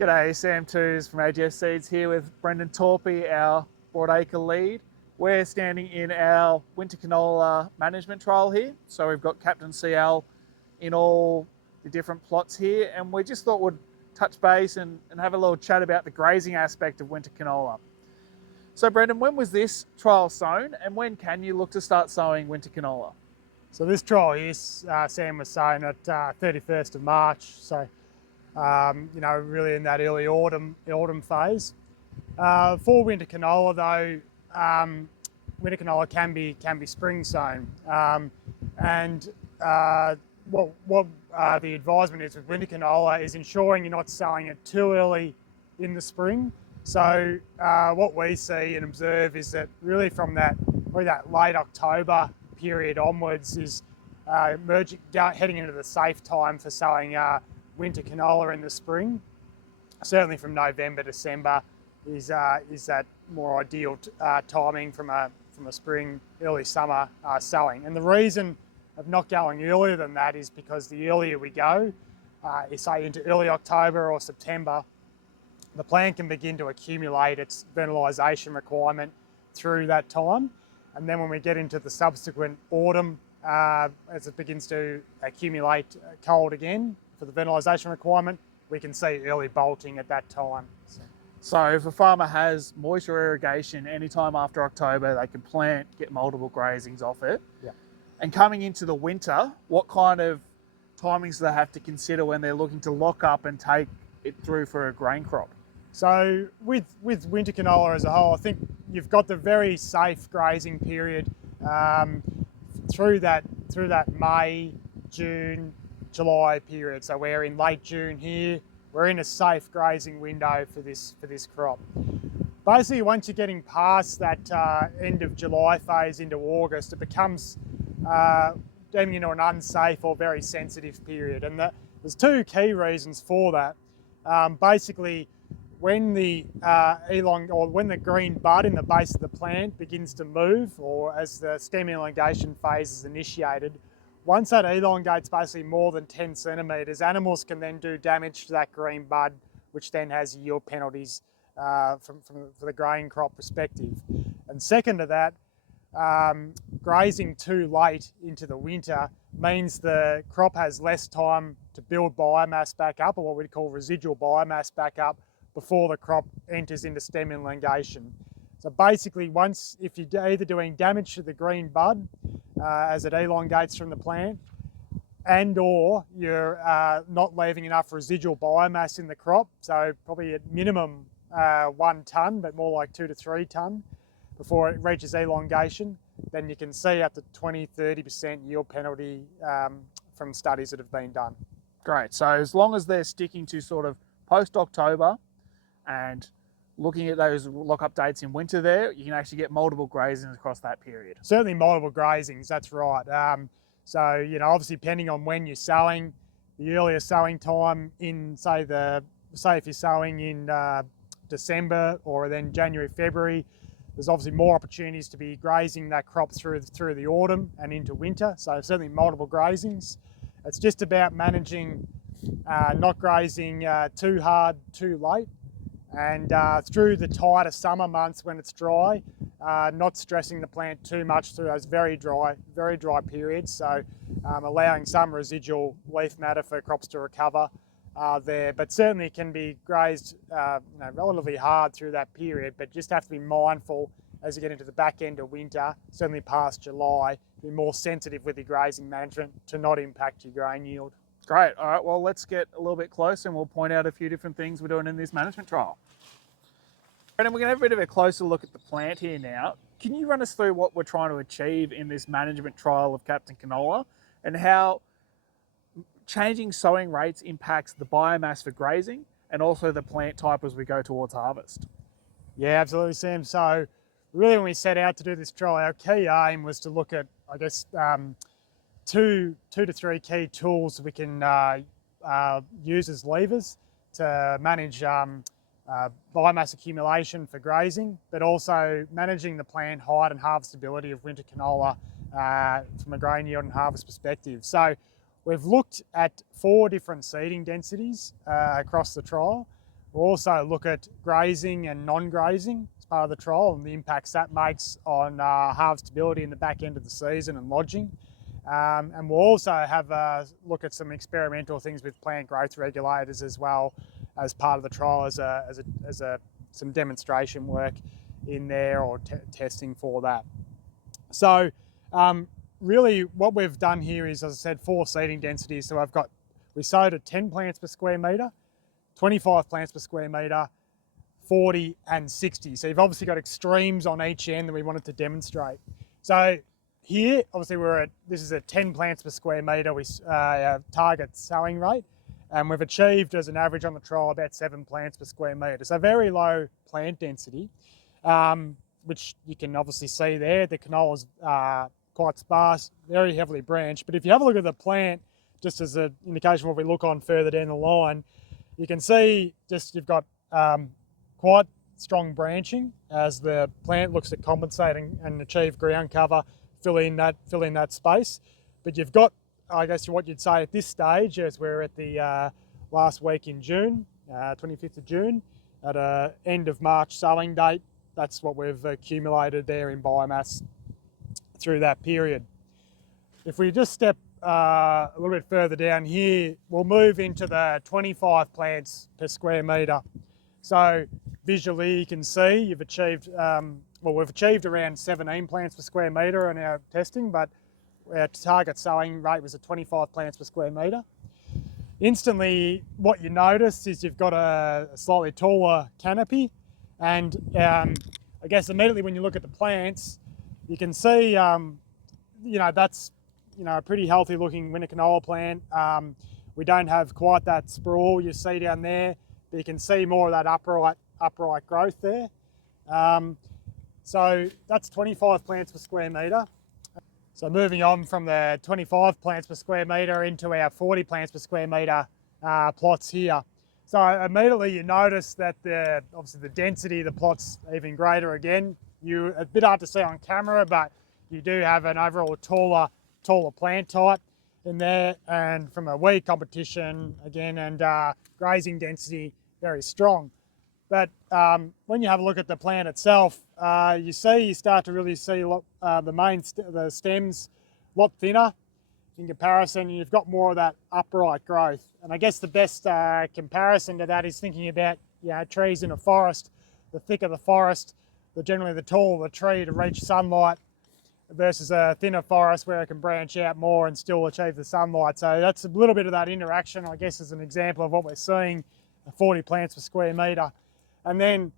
G'day, Sam Twos from AGF Seeds here with Brendan Torpy, our broadacre lead. We're standing in our winter canola management trial here. So we've got Captain CL in all the different plots here, and we just thought we'd touch base and have a little chat about the grazing aspect of winter canola. So Brendan, when was this trial sown and when can you look to start sowing winter canola? So this trial here, Sam was sown at 31st of March. So really in that early autumn phase. For winter canola though, winter canola can be spring sown. What the advisement is with winter canola is ensuring you're not sowing it too early in the spring. So what we see and observe is that really from that late October period onwards is heading into the safe time for sowing winter canola in the spring. Certainly from November, December is that more ideal timing from a spring, early summer sowing. And the reason of not going earlier than that is because the earlier we go, say into early October or September, the plant can begin to accumulate its vernalisation requirement through that time. And then when we get into the subsequent autumn, as it begins to accumulate cold again for the vernalisation requirement, we can see early bolting at that time. So if a farmer has moisture irrigation anytime after October, they can plant, get multiple grazings off it. Yeah. And coming into the winter, what kind of timings do they have to consider when they're looking to lock up and take it through for a grain crop? So with winter canola as a whole, I think you've got the very safe grazing period through that May, June, July period. So we're in late June here. We're in a safe grazing window for this crop. Basically, once you're getting past that end of July phase into August, it becomes getting into an unsafe or very sensitive period. And there's two key reasons for that. Basically, when the when the green bud in the base of the plant begins to move, or as the stem elongation phase is initiated, once that elongates basically more than 10 centimetres, animals can then do damage to that green bud, which then has yield penalties for the grain crop perspective. And second to that, grazing too late into the winter means the crop has less time to build biomass back up, or what we call residual biomass back up, before the crop enters into stem elongation. So basically, if you're either doing damage to the green bud as it elongates from the plant, and or you're not leaving enough residual biomass in the crop, so probably at minimum 1 tonne, but more like 2 to 3 tonne before it reaches elongation, then you can see up to 20–30% yield penalty from studies that have been done. Great. So as long as they're sticking to sort of post-October and looking at those lock-up dates in winter there, you can actually get multiple grazings across that period. Certainly multiple grazings, that's right. So, obviously depending on when you're sowing, the earlier sowing time in, say if you're sowing in December or then January, February, there's obviously more opportunities to be grazing that crop through the autumn and into winter. So certainly multiple grazings. It's just about managing not grazing too hard, too late. And through the tighter summer months when it's dry, not stressing the plant too much through those very dry periods. So allowing some residual leaf matter for crops to recover there, but certainly can be grazed relatively hard through that period, but just have to be mindful as you get into the back end of winter, certainly past July, be more sensitive with your grazing management to not impact your grain yield. Great. All right, well, let's get a little bit closer and we'll point out a few different things we're doing in this management trial. And we're going to have a bit of a closer look at the plant here now. Can you run us through what we're trying to achieve in this management trial of Captain Canola and how changing sowing rates impacts the biomass for grazing and also the plant type as we go towards harvest? Yeah, absolutely, Sam. So really when we set out to do this trial, our key aim was to look at, I guess, two to three key tools we can use as levers to manage biomass accumulation for grazing, but also managing the plant height and harvestability of winter canola from a grain yield and harvest perspective. So we've looked at 4 different seeding densities across the trial. We'll also look at grazing and non-grazing as part of the trial and the impacts that makes on harvestability in the back end of the season and lodging. And we'll also have a look at some experimental things with plant growth regulators as well as part of the trial as some demonstration work in there or testing for that. So really what we've done here is, as I said, 4 seeding densities. So we sowed at 10 plants per square metre, 25 plants per square metre, 40 and 60. So you've obviously got extremes on each end that we wanted to demonstrate. So here, obviously this is at 10 plants per square metre, our target sowing rate, and we've achieved as an average on the trial about 7 plants per square metre. So very low plant density, which you can obviously see there. The canola's quite sparse, very heavily branched. But if you have a look at the plant, just as an indication of what we look on further down the line, you can see just you've got quite strong branching as the plant looks to compensate and achieve ground cover, fill in that space. But you've got, I guess what you'd say at this stage, as we're at the last week in June, 25th of June, at an end of March sowing date, that's what we've accumulated there in biomass through that period. If we just step a little bit further down here, we'll move into the 25 plants per square metre. So visually you can see you've achieved, we've achieved around 17 plants per square metre in our testing, but our target sowing rate was at 25 plants per square metre. Instantly, what you notice is you've got a slightly taller canopy, and I guess immediately when you look at the plants, you can see, that's a pretty healthy looking winter canola plant. We don't have quite that sprawl you see down there, but you can see more of that upright growth there. So that's 25 plants per square metre. So moving on from the 25 plants per square metre into our 40 plants per square metre plots here. So immediately you notice that obviously the density of the plot's even greater again. A bit hard to see on camera, but you do have an overall taller plant type in there, and from a weed competition again and grazing density very strong. But when you have a look at the plant itself, you start to really see the stems a lot thinner in comparison. You've got more of that upright growth, and I guess the best comparison to that is thinking about trees in a forest. The thicker the forest, generally the taller the tree to reach sunlight, versus a thinner forest where it can branch out more and still achieve the sunlight. So that's a little bit of that interaction, I guess, as an example of what we're seeing, 40 plants per square metre. And then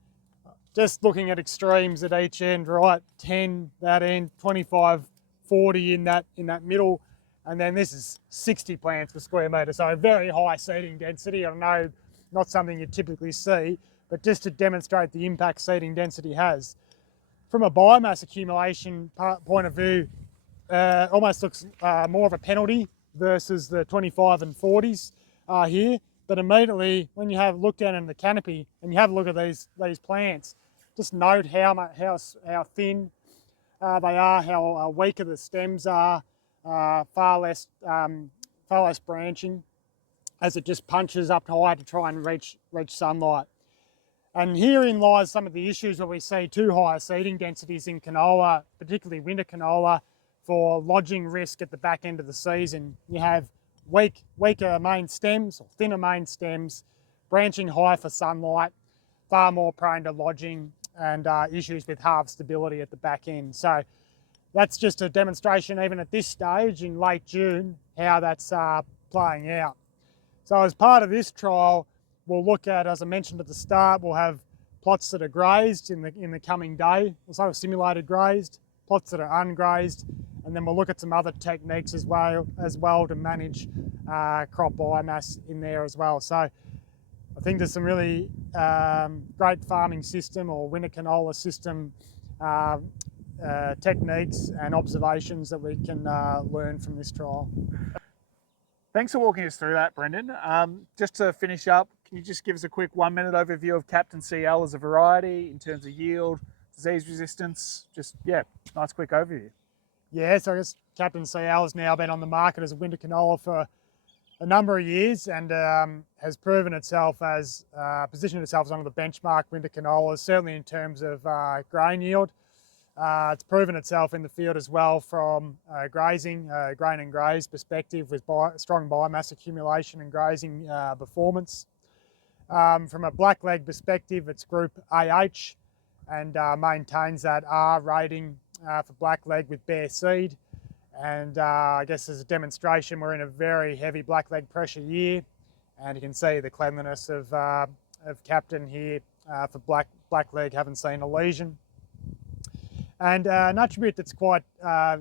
just looking at extremes at each end, right, 10 that end, 25, 40 in that middle, and then this is 60 plants per square metre. So a very high seeding density. I know not something you typically see, but just to demonstrate the impact seeding density has. From a biomass accumulation point of view, almost looks more of a penalty versus the 25 and 40s here. But immediately, when you have looked at it in the canopy and you have a look at these plants, just note how thin they are, how weaker the stems are, far less branching, as it just punches up high to try and reach sunlight. And herein lies some of the issues where we see too high seeding densities in canola, particularly winter canola, for lodging risk at the back end of the season. You have weaker main stems or thinner main stems, branching high for sunlight, far more prone to lodging, and issues with harvestability at the back end. So that's just a demonstration, even at this stage in late June, how that's playing out. So as part of this trial, we'll look at, as I mentioned at the start, we'll have plots that are grazed in the coming day, also simulated grazed, plots that are ungrazed, and then we'll look at some other techniques as well to manage crop biomass in there as well. So I think there's some really great farming system or winter canola system techniques and observations that we can learn from this trial. Thanks for walking us through that, Brendan. Just to finish up, can you just give us a quick 1 minute overview of Captain CL as a variety in terms of yield, disease resistance? Nice quick overview. Yeah, so I guess Captain CL has now been on the market as a winter canola for a number of years and has proven itself as, positioned itself as one of the benchmark winter canolas, certainly in terms of grain yield. It's proven itself in the field as well from grazing, grain and graze perspective with strong biomass accumulation and grazing performance. From a blackleg perspective, it's group AH and maintains that R rating for blackleg with bare seed. And I guess as a demonstration, we're in a very heavy blackleg pressure year, and you can see the cleanliness of Captain here for blackleg, haven't seen a lesion. And an attribute that's quite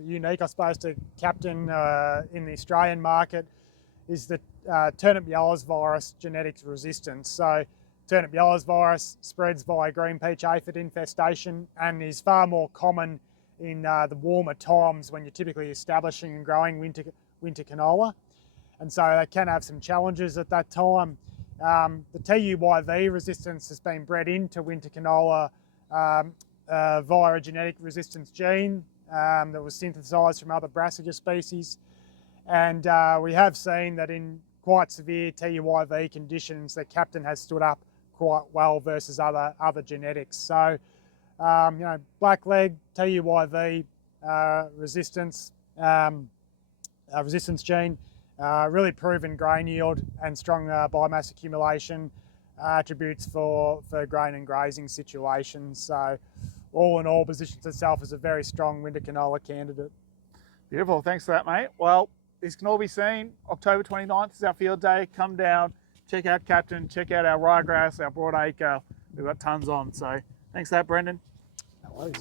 unique, I suppose, to Captain in the Australian market is the turnip yellows virus genetic resistance. So turnip yellows virus spreads via green peach aphid infestation and is far more common in the warmer times when you're typically establishing and growing winter canola. And so they can have some challenges at that time. The TUYV resistance has been bred into winter canola via a genetic resistance gene that was synthesised from other brassica species. And we have seen that in quite severe TUYV conditions, the Captain has stood up quite well versus other genetics. So, blackleg, TUYV resistance gene, really proven grain yield and strong biomass accumulation attributes for grain and grazing situations. So, all in all, positions itself as a very strong winter canola candidate. Beautiful, thanks for that, mate. Well, this can all be seen. October 29th is our field day. Come down, check out Captain, check out our ryegrass, our broadacre. We've got tons on. So thanks for that, Brendan. No worries.